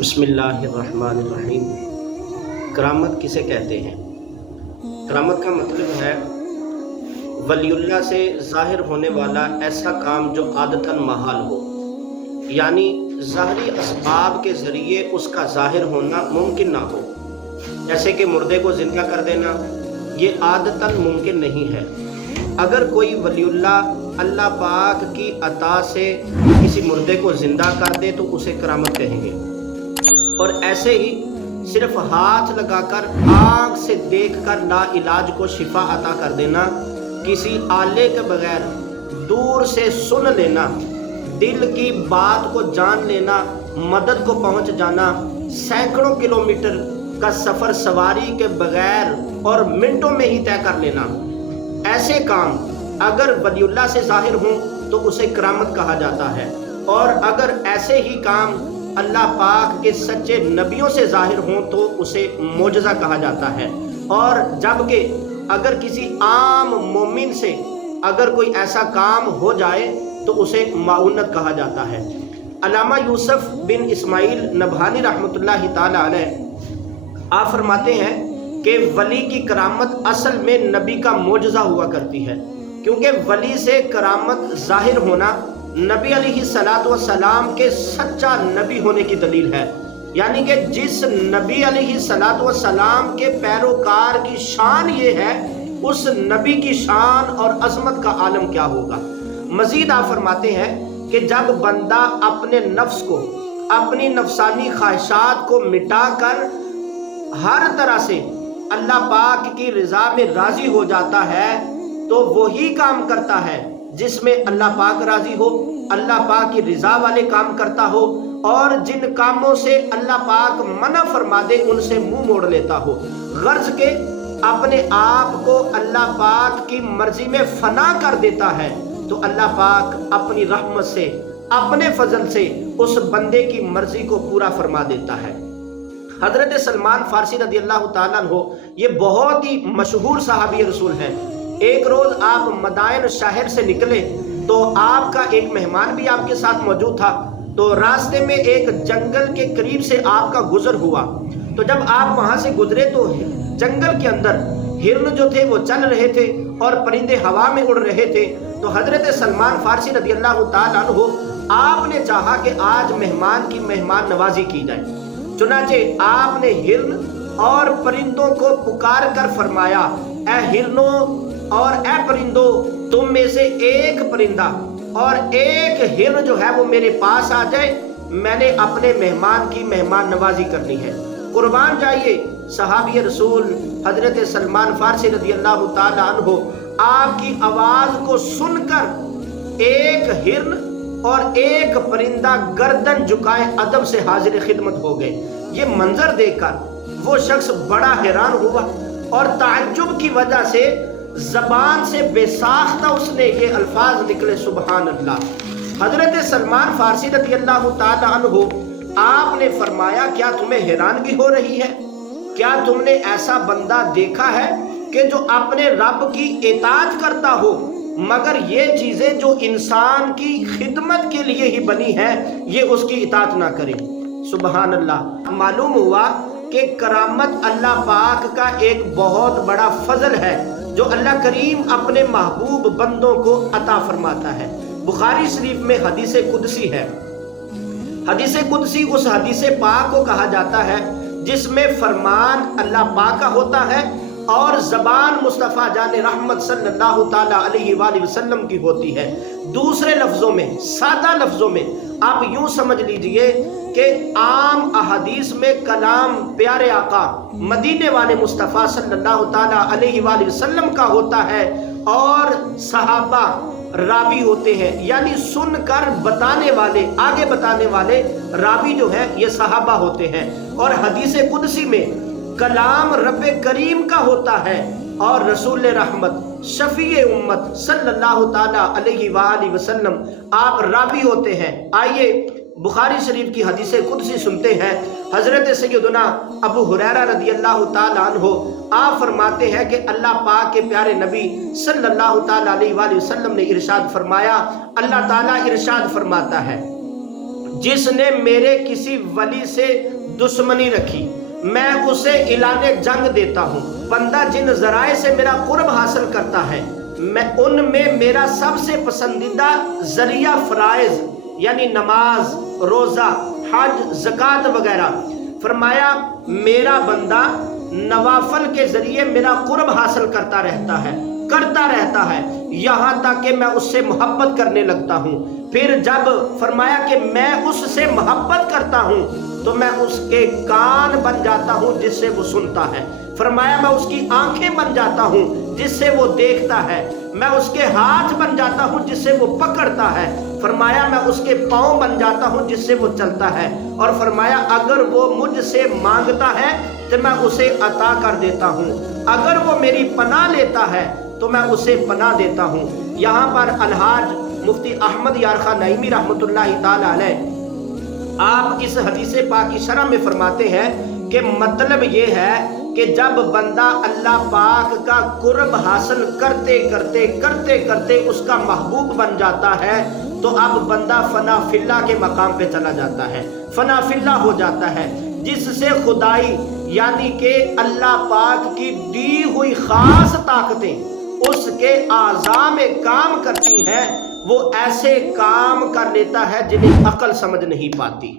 بسم اللہ الرحمن الرحیم۔ کرامت کسے کہتے ہیں؟ کرامت کا مطلب ہے ولی اللہ سے ظاہر ہونے والا ایسا کام جو عادتاً محال ہو، یعنی ظاہری اسباب کے ذریعے اس کا ظاہر ہونا ممکن نہ ہو، جیسے کہ مردے کو زندہ کر دینا، یہ عادتاً ممکن نہیں ہے۔ اگر کوئی ولی اللہ پاک کی عطا سے کسی مردے کو زندہ کر دے تو اسے کرامت کہیں گے، اور ایسے ہی صرف ہاتھ لگا کر آنکھ سے دیکھ کر لا علاج کو شفا عطا کر دینا، کسی آلے کے بغیر دور سے سن لینا، دل کی بات کو جان لینا، مدد کو پہنچ جانا، سینکڑوں کلومیٹر کا سفر سواری کے بغیر اور منٹوں میں ہی طے کر لینا، ایسے کام اگر ولی اللہ سے ظاہر ہوں تو اسے کرامت کہا جاتا ہے، اور اگر ایسے ہی کام اللہ پاک کے سچے نبیوں سے ظاہر ہوں تو اسے معجزہ کہا جاتا ہے، اور جبکہ اگر کسی عام مومن سے اگر کوئی ایسا کام ہو جائے تو اسے معونت کہا جاتا ہے۔ علامہ یوسف بن اسماعیل نبہانی رحمۃ اللہ تعالی علیہ آپ فرماتے ہیں کہ ولی کی کرامت اصل میں نبی کا معجزہ ہوا کرتی ہے، کیونکہ ولی سے کرامت ظاہر ہونا نبی علیہ السلام کے سچا نبی ہونے کی دلیل ہے، یعنی کہ جس نبی علیہ السلام کے پیروکار کی شان یہ ہے، اس نبی کی شان اور عظمت کا عالم کیا ہوگا۔ مزید آپ فرماتے ہیں کہ جب بندہ اپنے نفس کو، اپنی نفسانی خواہشات کو مٹا کر ہر طرح سے اللہ پاک کی رضا میں راضی ہو جاتا ہے تو وہی کام کرتا ہے جس میں اللہ پاک راضی ہو، اللہ پاک کی رضا والے کام کرتا ہو، اور جن کاموں سے اللہ پاک منع فرما دے ان سے منہ موڑ لیتا ہو، غرض کے اپنے آپ کو اللہ پاک کی مرضی میں فنا کر دیتا ہے تو اللہ پاک اپنی رحمت سے، اپنے فضل سے اس بندے کی مرضی کو پورا فرما دیتا ہے۔ حضرت سلمان فارسی رضی اللہ تعالیٰ عنہ یہ بہت ہی مشہور صحابی رسول ہیں۔ ایک روز آپ مدائن شہر سے نکلے تو آپ کا ایک مہمان بھی آپ کے ساتھ موجود تھا، تو راستے میں ایک جنگل کے قریب سے آپ کا گزر ہوا، تو جب آپ وہاں سے گزرے تو جنگل کے اندر ہرن جو تھے وہ چل رہے تھے اور پرندے ہوا میں اڑ رہے تھے، تو حضرت سلمان فارسی رضی اللہ تعالیٰ عنہ آپ نے چاہا کہ آج مہمان کی مہمان نوازی کی جائے، چنانچہ آپ نے ہرن اور پرندوں کو پکار کر فرمایا، اے ہرنوں اور اے پرندوں، تم میں سے ایک پرندہ اور ایک ہرن جو ہے وہ میرے پاس آ جائے، میں نے اپنے مہمان کی مہمان نوازی کرنی ہے۔ قربان جائیے صحابی رسول حضرت سلمان فارسی رضی اللہ تعالی عنہ آپ کی آواز کو سن کر ایک ہرن اور ایک پرندہ گردن جھکائے ادب سے حاضر خدمت ہو گئے۔ یہ منظر دیکھ کر وہ شخص بڑا حیران ہوا اور تعجب کی وجہ سے زبان سے بے ساختہ اس نے یہ الفاظ نکلے، سبحان اللہ۔ حضرت سلمان فارسی رضی اللہ تعالی عنہ آپ نے فرمایا، کیا تمہیں حیرانگی ہو رہی ہے؟ کیا تم نے ایسا بندہ دیکھا ہے کہ جو اپنے رب کی اطاعت کرتا ہو مگر یہ چیزیں جو انسان کی خدمت کے لیے ہی بنی ہیں یہ اس کی اطاعت نہ کرے؟ سبحان اللہ۔ معلوم ہوا کہ کرامت اللہ پاک کا ایک بہت بڑا فضل ہے جو اللہ کریم اپنے محبوب بندوں کو عطا فرماتا ہے۔ بخاری شریف میں حدیث قدسی ہے۔ حدیث قدسی اس حدیث پاک کو کہا جاتا ہے جس میں فرمان اللہ پاک کا ہوتا ہے اور زبان مصطفیٰ جان رحمت صلی اللہ تعالی علیہ وآلہ وسلم کی ہوتی ہے۔ دوسرے لفظوں میں، سادہ لفظوں میں آپ یوں سمجھ لیجئے کہ عام احادیث میں کلام پیارے آقا مدینے والے مصطفیٰ صلی اللہ تعالی علیہ وآلہ وسلم کا ہوتا ہے، اور صحابہ راوی ہوتے ہیں، یعنی سن کر بتانے والے، آگے بتانے والے راوی جو ہیں یہ صحابہ ہوتے ہیں، اور حدیث قدسی میں کلام رب کریم کا ہوتا ہے اور رسول رحمت شفیع امت صلی اللہ تعالی علیہ وآلہ وسلم آپ راوی ہوتے ہیں۔ آئیے بخاری شریف کی حدیث قدسی سنتے ہیں۔ حضرت سیدنا ابو ہریرہ رضی اللہ تعالی عنہ آپ فرماتے ہیں کہ اللہ پاک کے پیارے نبی صلی اللہ تعالی علیہ وآلہ وسلم نے ارشاد فرمایا، اللہ تعالیٰ ارشاد فرماتا ہے، جس نے میرے کسی ولی سے دشمنی رکھی میں اسے اعلان جنگ دیتا ہوں۔ بندہ جن ذرائع سے میرا قرب حاصل کرتا ہے میں ان میں میرا سب سے پسندیدہ ذریعہ فرائض یعنی نماز، روزہ، حج، زکوٰۃ وغیرہ۔ فرمایا میرا بندہ نوافل کے ذریعے میرا قرب حاصل کرتا رہتا ہے یہاں تک کہ میں اس سے محبت کرنے لگتا ہوں۔ پھر جب فرمایا کہ میں اس سے محبت کرتا ہوں تو میں اس کے کان بن جاتا ہوں جس سے وہ سنتا ہے۔ فرمایا میں اس کی آنکھیں بن جاتا ہوں جس سے وہ دیکھتا ہے۔ میں اس کے ہاتھ بن جاتا ہوں جس سے وہ پکڑتا ہے۔ فرمایا میں اس کے پاؤں بن جاتا ہوں جس سے وہ چلتا ہے۔ اور فرمایا اگر وہ مجھ سے مانگتا ہے تو میں اسے عطا کر دیتا ہوں، اگر وہ میری پناہ لیتا ہے تو میں اسے پناہ دیتا ہوں۔ یہاں پر الحاج مفتی احمد یارخان نعیمی رحمۃ اللہ تعالی علیہ آپ اس حدیث پاک کی شرح میں فرماتے ہیں کہ مطلب یہ ہے کہ جب بندہ اللہ پاک کا قرب حاصل کرتے کرتے اس کا محبوب بن جاتا ہے تو اب بندہ فنا فی اللہ کے مقام پہ چلا جاتا ہے، فنا فی اللہ ہو جاتا ہے، جس سے خدائی یعنی کہ اللہ پاک کی دی ہوئی خاص طاقتیں اس کے اعضاء میں کام کرتی ہیں، وہ ایسے کام کر لیتا ہے جنہیں عقل سمجھ نہیں پاتی۔